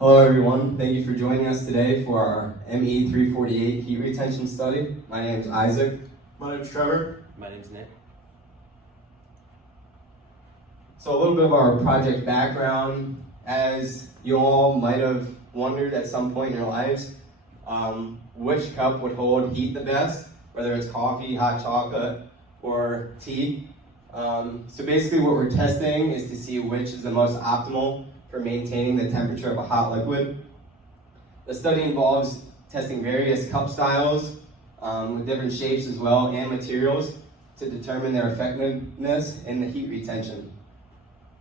Hello everyone, thank you for joining us today for our ME348 heat retention study. My name is Isaac. My name's Trevor. My name's Nick. So a little bit of our project background. As you all might have wondered at some point in your lives, which cup would hold heat the best, whether it's coffee, hot chocolate, or tea. So basically what we're testing is to see which is the most optimal for maintaining the temperature of a hot liquid. The study involves testing various cup styles with different shapes as well and materials to determine their effectiveness in the heat retention.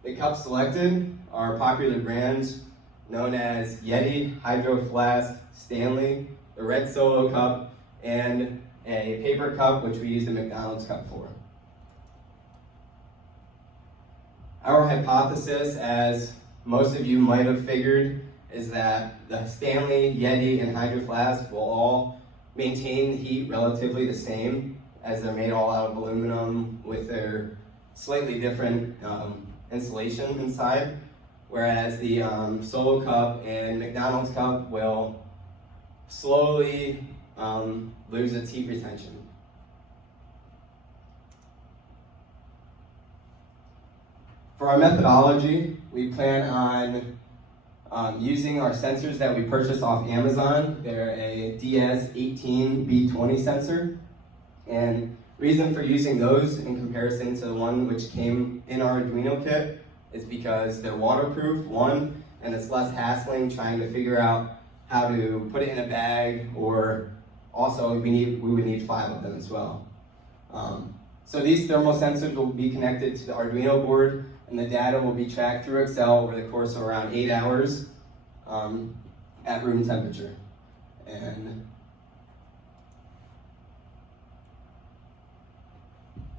The cups selected are popular brands known as Yeti, Hydro Flask, Stanley, the Red Solo cup, and a paper cup which we use the McDonald's cup for. Our hypothesis, as most of you might have figured, is that the Stanley, Yeti, and Hydro Flask will all maintain heat relatively the same, as they're made all out of aluminum with their slightly different insulation inside, whereas the Solo cup and McDonald's cup will slowly lose its heat retention. For our methodology, we plan on using our sensors that we purchased off Amazon. They're a DS18B20 sensor. And reason for using those in comparison to the one which came in our Arduino kit is because they're waterproof, one, and it's less hassling trying to figure out how to put it in a bag, or also we would need 5 of them as well. So these thermal sensors will be connected to the Arduino board, and the data will be tracked through Excel over the course of around 8 hours at room temperature. And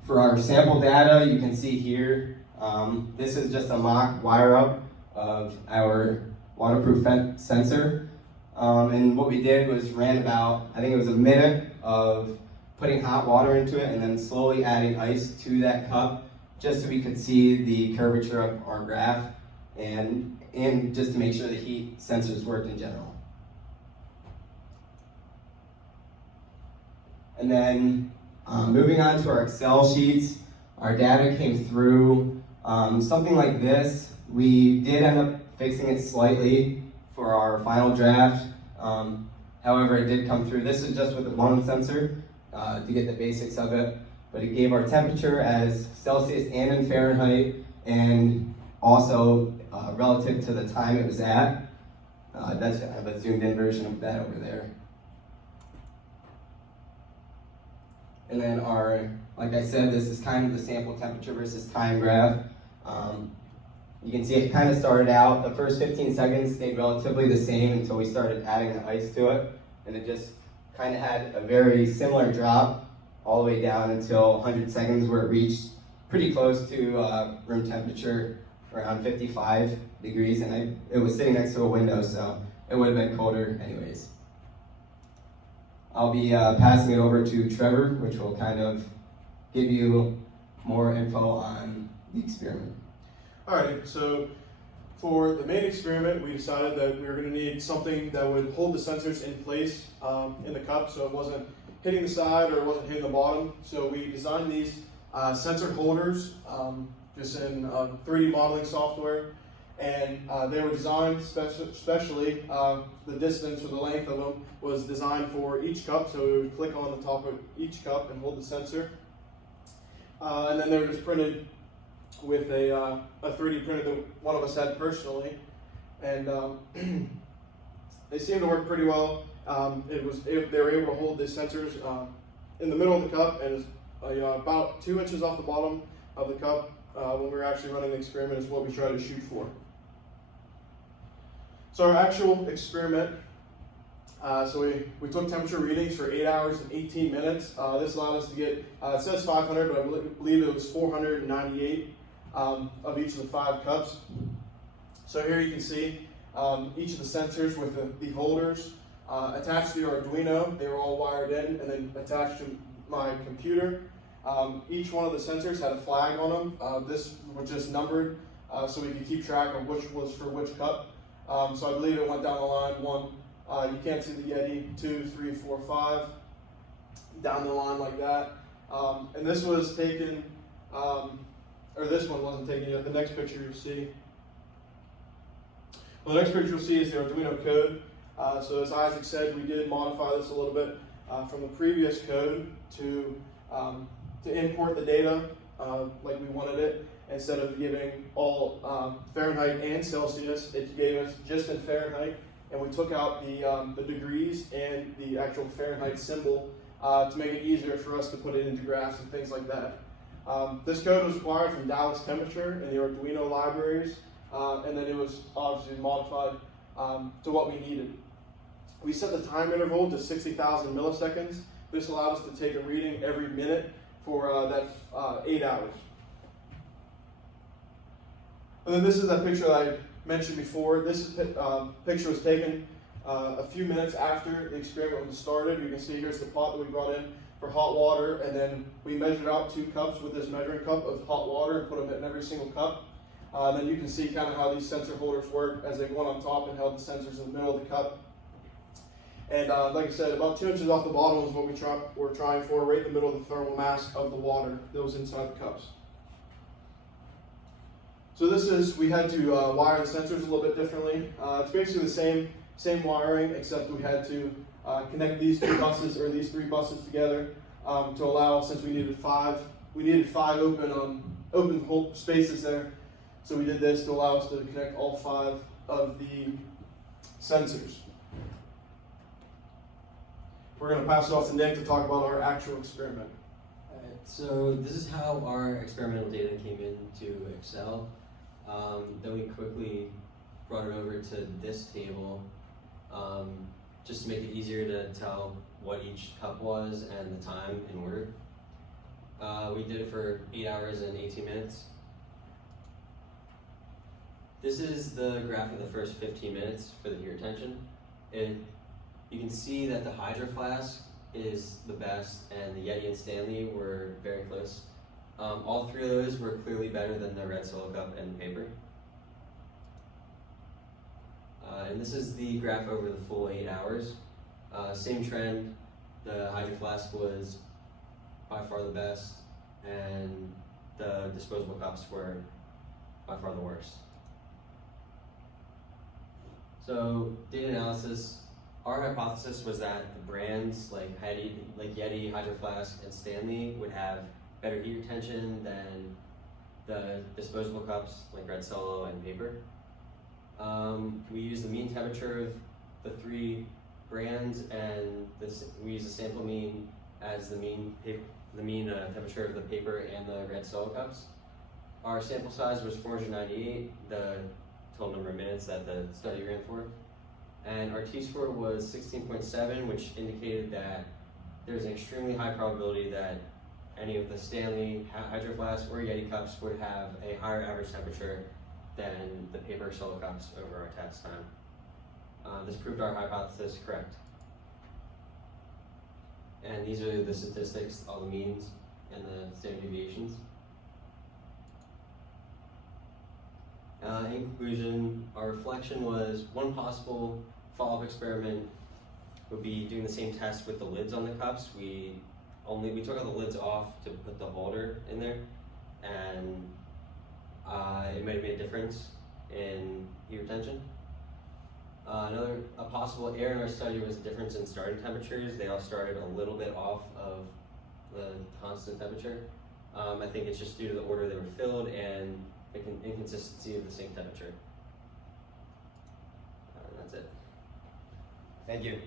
for our sample data, you can see here, this is just a mock wire up of our waterproof sensor. And what we did was ran about, I think it was a minute of putting hot water into it and then slowly adding ice to that cup, just so we could see the curvature of our graph and just to make sure the heat sensors worked in general. And then moving on to our Excel sheets, our data came through something like this. We did end up fixing it slightly for our final draft. However, it did come through. This is just with the one sensor to get the basics of it. But it gave our temperature as Celsius and in Fahrenheit, and also relative to the time it was at. That's I have a zoomed in version of that over there. And then like I said, this is kind of the sample temperature versus time graph. You can see it kind of started out, the first 15 seconds stayed relatively the same until we started adding the ice to it. And it just kind of had a very similar drop all the way down until 100 seconds, where it reached pretty close to room temperature, around 55 degrees, and it was sitting next to a window, so it would have been colder anyways. I'll be passing it over to Trevor, which will kind of give you more info on the experiment. Alright, so for the main experiment, we decided that we were going to need something that would hold the sensors in place in the cup, so it wasn't hitting the side or it wasn't hitting the bottom. So we designed these sensor holders just in 3D modeling software, and they were designed specially, the distance or the length of them was designed for each cup, so we would click on the top of each cup and hold the sensor. And then they were just printed with a 3D printer that one of us had personally, and they seemed to work pretty well. They were able to hold the sensors in the middle of the cup and about 2 inches off the bottom of the cup when we were actually running the experiment is what we tried to shoot for. So our actual experiment, so we took temperature readings for 8 hours and 18 minutes. This allowed us to get, it says 500, but I believe it was 498 of each of the 5 cups. So here you can see each of the sensors with the holders attached to the Arduino. They were all wired in and then attached to my computer. Each one of the sensors had a flag on them. This was just numbered so we could keep track of which was for which cup. So I believe it went down the line. 1, you can't see the Yeti. 2, 3, 4, 5, down the line like that. And this was taken, or this one wasn't taken yet. The next picture you'll see. Well, the next picture you'll see is the Arduino code. So as Isaac said, we did modify this a little bit from the previous code to import the data like we wanted it. Instead of giving all Fahrenheit and Celsius, it gave us just in Fahrenheit, and we took out the degrees and the actual Fahrenheit symbol to make it easier for us to put it into graphs and things like that. This code was acquired from Dallas Temperature in the Arduino libraries, and then it was obviously modified to what we needed. We set the time interval to 60,000 milliseconds. This allowed us to take a reading every minute for that 8 hours. And then this is that picture that I mentioned before. This picture was taken a few minutes after the experiment was started. You can see here's the pot that we brought in for hot water, and then we measured out 2 cups with this measuring cup of hot water and put them in every single cup. Then you can see kind of how these sensor holders work as they went on top and held the sensors in the middle of the cup. And like I said, about 2 inches off the bottom is what we're trying for, right in the middle of the thermal mass of the water that was inside the cups. So we had to wire the sensors a little bit differently. It's basically the same wiring, except we had to connect these 2 buses or these 3 buses together to allow, since we needed 5 open hole spaces there. So we did this to allow us to connect all 5 of the sensors. We're going to pass it off to Nick to talk about our actual experiment. Alright, so this is how our experimental data came into Excel. Then we quickly brought it over to this table just to make it easier to tell what each cup was and the time in order. We did it for 8 hours and 18 minutes. This is the graph of the first 15 minutes for the heat retention. You can see that the Hydro Flask is the best, and the Yeti and Stanley were very close. All 3 of those were clearly better than the red Solo Cup and the paper. And this is the graph over the full 8 hours. Same trend, the Hydro Flask was by far the best, and the disposable cups were by far the worst. So, data analysis. Our hypothesis was that the brands like Yeti, Hydro Flask, and Stanley would have better heat retention than the disposable cups like Red Solo and paper. We used the mean temperature of the 3 brands, and we used the sample mean as the mean temperature of the paper and the Red Solo cups. Our sample size was 498, the total number of minutes that the study ran for. And our t-score was 16.7, which indicated that there's an extremely high probability that any of the Stanley, Hydro Flask, or Yeti cups would have a higher average temperature than the paper Solo cups over our test time. This proved our hypothesis correct. And these are the statistics, all the means and the standard deviations. In conclusion, our reflection was one possible follow-up experiment would be doing the same test with the lids on the cups. We took all the lids off to put the holder in there, and it might have made a difference in heat retention. A possible error in our study was the difference in starting temperatures. They all started a little bit off of the constant temperature. I think it's just due to the order they were filled and the inconsistency of the sink temperature. That's it. Thank you.